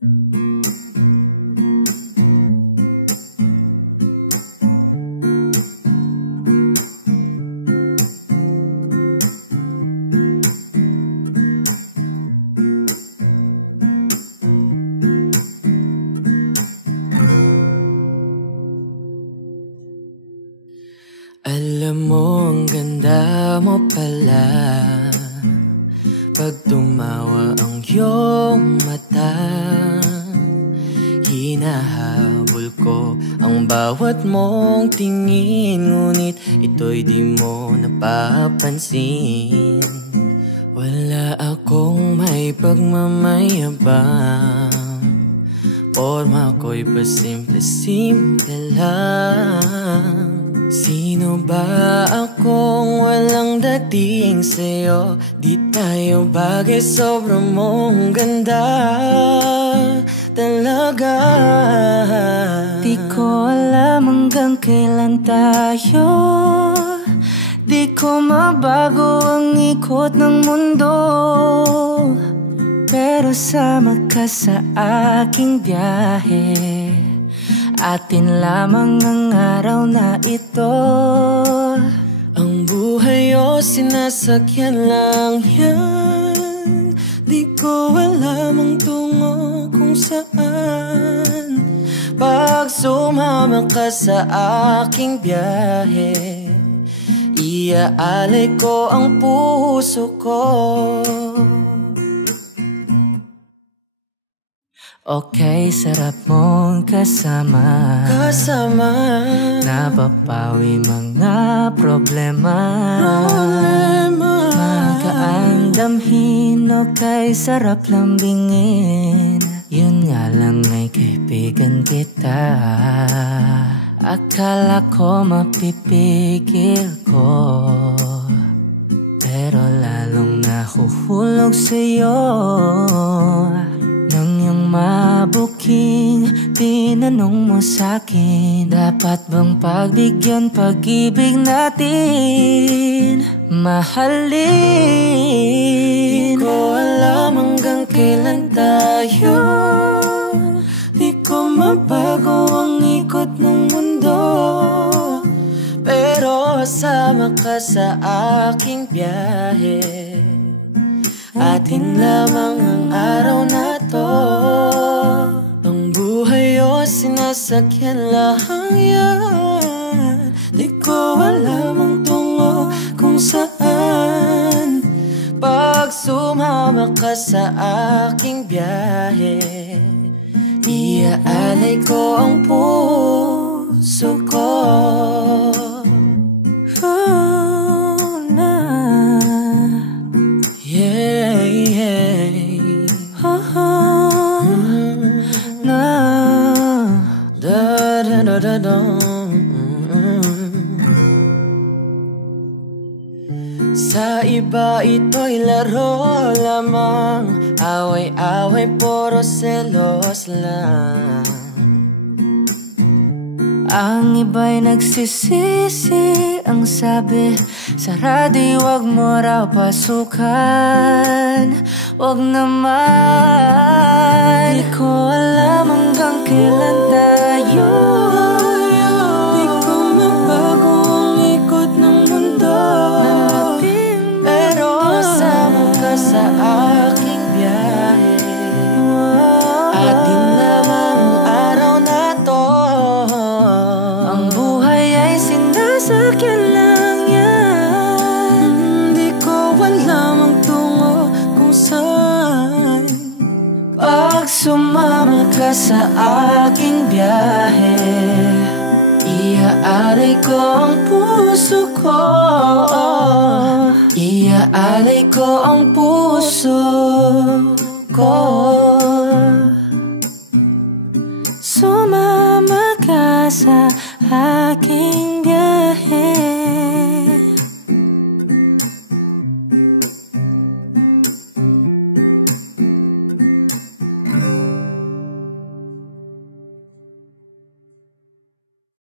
Alam mo, ang ganda mo pala pag tumawa ang iyong mata. Hinahabol ko ang bawat mong tingin, ngunit ito'y di mo napapansin. Wala akong may pagmamayabang, forma ko'y pasimple-simple lang. Sino ba akong walang dating sa'yo? Di tayo bagay, sobrang mong ganda talaga. Di ko alam hanggang kailan tayo, di ko mabago ang ikot ng mundo, pero sama ka sa aking biyahe. Atin lamang ang araw na ito. Ang buhay o sinasakyan lang yan, di ko alam ang tungo kung saan. Pag sumama ka sa aking biyahe, iaalay ko ang puso ko. Okay, sarap mong kasama, napapawi mga problema. Magaan damhin, okay, sarap lambingin. Yun nga lang ay kaibigan kita. Akala ko mapipigil ko, pero lalong nahuhulog sa'yo. Nang iyong mabuking tinanong mo sa'kin, dapat bang pagbigyan pag-ibig natin, mahalin? Di ko alam hanggang kailan tayo, di ko mabago ang ikot ng mundo, pero sama ka sa aking biyahe. Atin lamang ang araw na to. Ang buhay o sinasakyan lang yan, di ko alam ang tungo kung saan. Pag sumama ka sa aking biyahe, iaalay ko ang puso ko. Sa iba ito'y laro lamang, away-away puro selos lang. Ang iba'y nagsisisi, ang sabi sa radyo, wag mo raw pasukan. Wag naman. Di ko alam hanggang kailan tayo, di ko mabago ang ikot ng mundo, pero sama ka sa aking biyahe. Atin lamang ang araw na to. Ang buhay ay sinasakyan lang yan, di ko alam ang tungo kung saan. Pag sumama ka sa aking biyahe, iaalay ko ang puso ko. Iaalay ko ang puso ko. Sumama ka sa aking